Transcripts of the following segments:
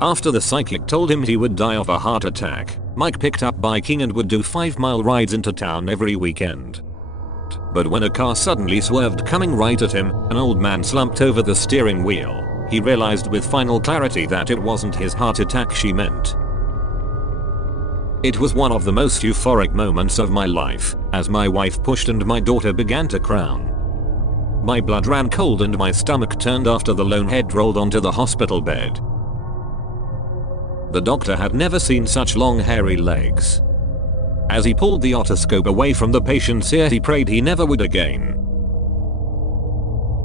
After the psychic told him he would die of a heart attack, Mike picked up biking and would do 5-mile rides into town every weekend. But when a car suddenly swerved coming right at him, an old man slumped over the steering wheel. He realized with final clarity that it wasn't his heart attack she meant. It was one of the most euphoric moments of my life, as my wife pushed and my daughter began to crown. My blood ran cold and my stomach turned after the lone head rolled onto the hospital bed. The doctor had never seen such long hairy legs. As he pulled the otoscope away from the patient's ear, he prayed he never would again.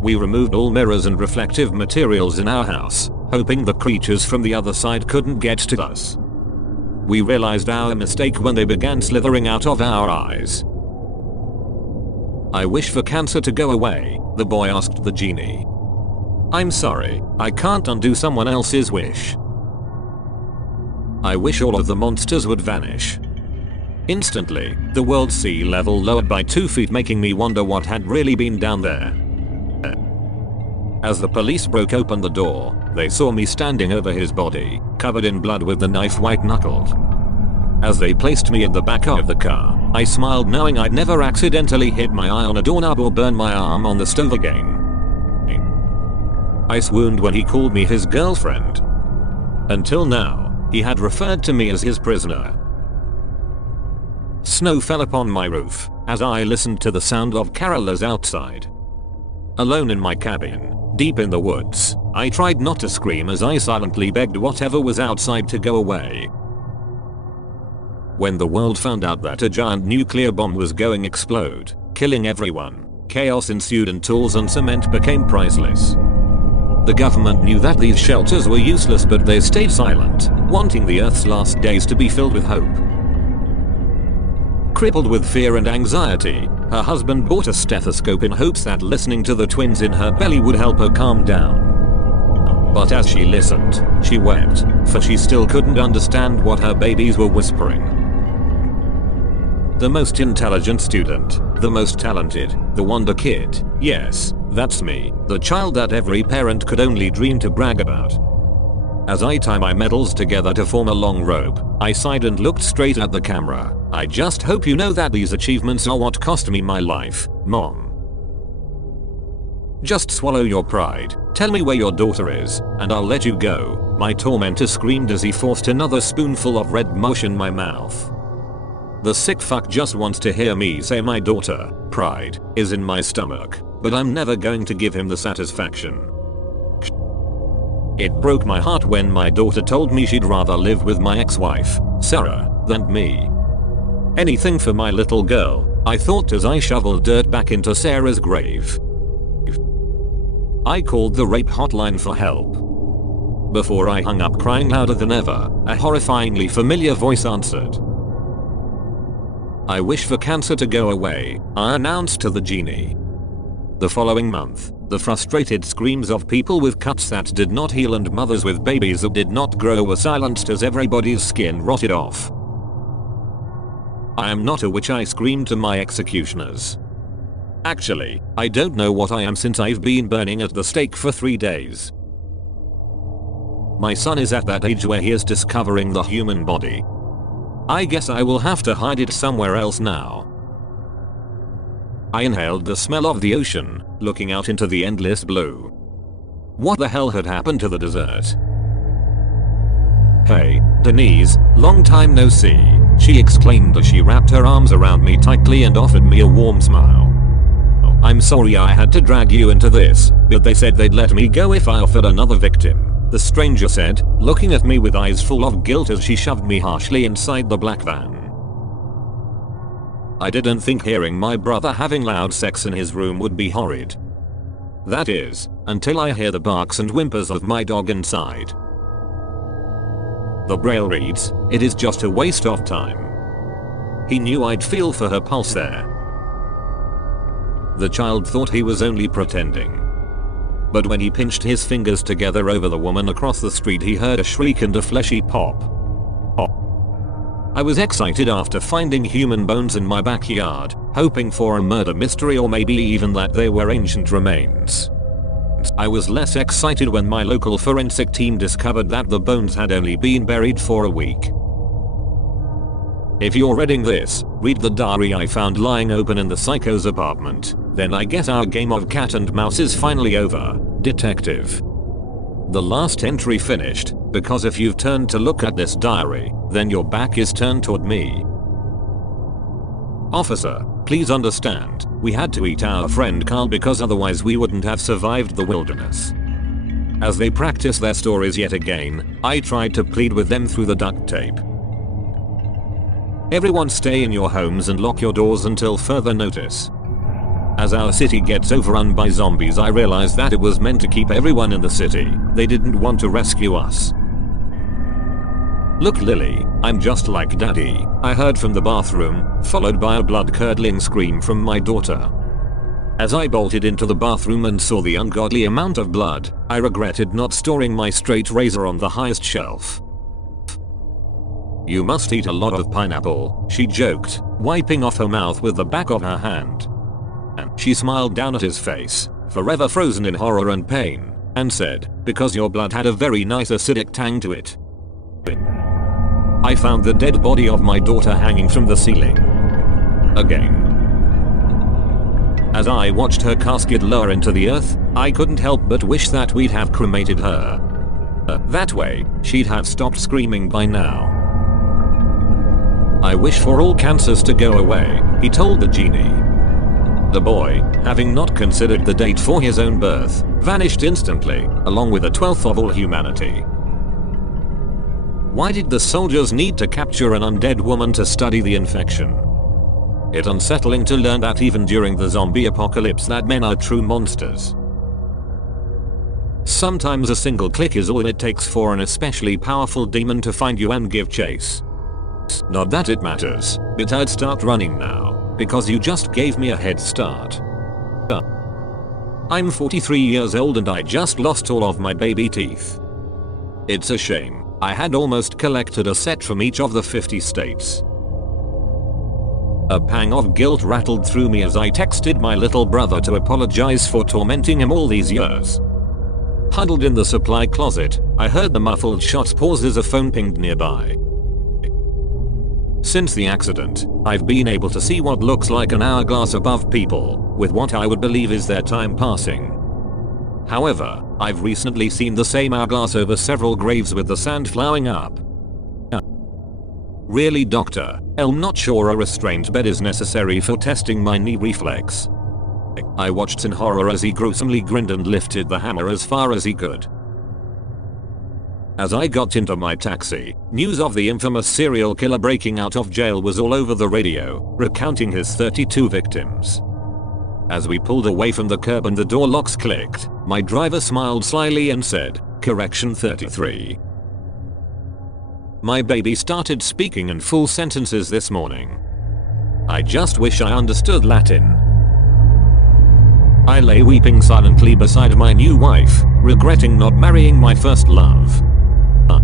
We removed all mirrors and reflective materials in our house, hoping the creatures from the other side couldn't get to us. We realized our mistake when they began slithering out of our eyes. I wish for cancer to go away, the boy asked the genie. I'm sorry, I can't undo someone else's wish. I wish all of the monsters would vanish. Instantly, the world's sea level lowered by 2 feet, making me wonder what had really been down there. As the police broke open the door, they saw me standing over his body, covered in blood with the knife white-knuckled. As they placed me in the back of the car, I smiled knowing I'd never accidentally hit my eye on a doorknob or burn my arm on the stove again. I swooned when he called me his girlfriend. Until now, he had referred to me as his prisoner. Snow fell upon my roof as I listened to the sound of carolers outside. Alone in my cabin, deep in the woods, I tried not to scream as I silently begged whatever was outside to go away. When the world found out that a giant nuclear bomb was going to explode, killing everyone, chaos ensued and tools and cement became priceless. The government knew that these shelters were useless, but they stayed silent, wanting the Earth's last days to be filled with hope. Crippled with fear and anxiety, her husband bought a stethoscope in hopes that listening to the twins in her belly would help her calm down. But as she listened, she wept, for she still couldn't understand what her babies were whispering. The most intelligent student, the most talented, the wonder kid, yes, that's me, the child that every parent could only dream to brag about. As I tie my medals together to form a long robe, I sighed and looked straight at the camera. I just hope you know that these achievements are what cost me my life, Mom. Just swallow your pride, tell me where your daughter is, and I'll let you go, my tormentor screamed as he forced another spoonful of red mush in my mouth. The sick fuck just wants to hear me say my daughter, pride, is in my stomach, but I'm never going to give him the satisfaction. It broke my heart when my daughter told me she'd rather live with my ex-wife, Sarah, than me. Anything for my little girl, I thought as I shoveled dirt back into Sarah's grave. I called the rape hotline for help. Before I hung up crying louder than ever, a horrifyingly familiar voice answered. I wish for cancer to go away, I announced to the genie. The following month, the frustrated screams of people with cuts that did not heal and mothers with babies that did not grow were silenced as everybody's skin rotted off. I am not a witch, I screamed to my executioners. Actually, I don't know what I am since I've been burning at the stake for 3 days. My son is at that age where he is discovering the human body. I guess I will have to hide it somewhere else now. I inhaled the smell of the ocean, looking out into the endless blue. What the hell had happened to the desert? Hey, Denise, long time no see, she exclaimed as she wrapped her arms around me tightly and offered me a warm smile. I'm sorry I had to drag you into this, but they said they'd let me go if I offered another victim, the stranger said, looking at me with eyes full of guilt as she shoved me harshly inside the black van. I didn't think hearing my brother having loud sex in his room would be horrid. That is, until I hear the barks and whimpers of my dog inside. The braille reads, it is just a waste of time. He knew I'd feel for her pulse there. The child thought he was only pretending. But when he pinched his fingers together over the woman across the street, he heard a shriek and a fleshy pop. I was excited after finding human bones in my backyard, hoping for a murder mystery or maybe even that they were ancient remains. I was less excited when my local forensic team discovered that the bones had only been buried for a week. If you're reading this, read the diary I found lying open in the psycho's apartment. Then I guess our game of cat and mouse is finally over, detective. The last entry finished, because if you've turned to look at this diary, then your back is turned toward me. Officer, please understand, we had to eat our friend Carl because otherwise we wouldn't have survived the wilderness. As they practice their stories yet again, I tried to plead with them through the duct tape. Everyone stay in your homes and lock your doors until further notice. As our city gets overrun by zombies, I realized that it was meant to keep everyone in the city. They didn't want to rescue us. Look Lily, I'm just like daddy, I heard from the bathroom, followed by a blood-curdling scream from my daughter. As I bolted into the bathroom and saw the ungodly amount of blood, I regretted not storing my straight razor on the highest shelf. You must eat a lot of pineapple, she joked, wiping off her mouth with the back of her hand. And she smiled down at his face, forever frozen in horror and pain, and said, because your blood had a very nice acidic tang to it. I found the dead body of my daughter hanging from the ceiling. Again. As I watched her casket lower into the earth, I couldn't help but wish that we'd have cremated her. That way, she'd have stopped screaming by now. I wish for all cancers to go away, he told the genie. The boy, having not considered the date for his own birth, vanished instantly, along with a twelfth of all humanity. Why did the soldiers need to capture an undead woman to study the infection? It's unsettling to learn that even during the zombie apocalypse that men are true monsters. Sometimes a single click is all it takes for an especially powerful demon to find you and give chase. Not that it matters, but I'd start running now, because you just gave me a head start. I'm 43 years old and I just lost all of my baby teeth. It's a shame. I had almost collected a set from each of the 50 states. A pang of guilt rattled through me as I texted my little brother to apologize for tormenting him all these years. Huddled in the supply closet, I heard the muffled shots pause as a phone pinged nearby. Since the accident, I've been able to see what looks like an hourglass above people, with what I would believe is their time passing. However, I've recently seen the same hourglass over several graves with the sand flowing up. Really, doctor? I'm not sure a restraint bed is necessary for testing my knee reflex. I watched in horror as he gruesomely grinned and lifted the hammer as far as he could. As I got into my taxi, news of the infamous serial killer breaking out of jail was all over the radio, recounting his 32 victims. As we pulled away from the curb and the door locks clicked, my driver smiled slyly and said, "Correction 33. My baby started speaking in full sentences this morning. I just wish I understood Latin. I lay weeping silently beside my new wife, regretting not marrying my first love.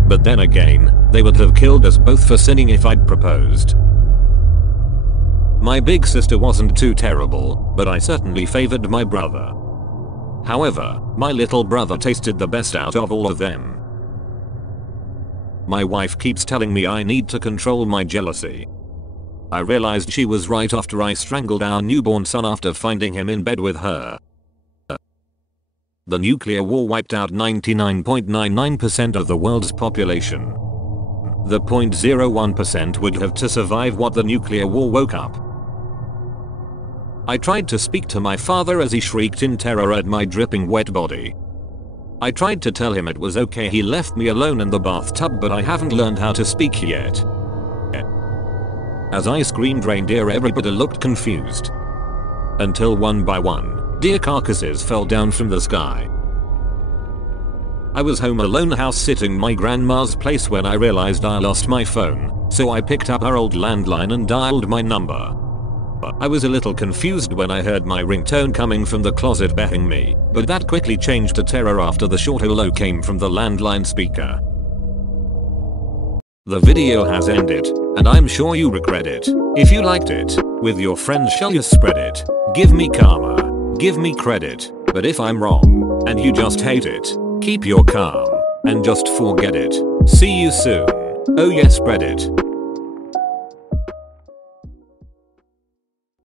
But then again, they would have killed us both for sinning if I'd proposed. My big sister wasn't too terrible, but I certainly favored my brother. However, my little brother tasted the best out of all of them. My wife keeps telling me I need to control my jealousy. I realized she was right after I strangled our newborn son after finding him in bed with her. The nuclear war wiped out 99.99% of the world's population. The 0.01% would have to survive what the nuclear war woke up. I tried to speak to my father as he shrieked in terror at my dripping wet body. I tried to tell him it was okay he left me alone in the bathtub, but I haven't learned how to speak yet. As I screamed reindeer, everybody looked confused. Until one by one, deer carcasses fell down from the sky. I was home alone house sitting my grandma's place when I realized I lost my phone, so I picked up her old landline and dialed my number. I was a little confused when I heard my ringtone coming from the closet behind me, but that quickly changed to terror after the short hello came from the landline speaker. The video has ended, and I'm sure you regret it. If you liked it, with your friends shall you spread it? Give me karma. Give me credit. But if I'm wrong, and you just hate it, keep your calm, and just forget it. See you soon. Oh yes, Spreddit.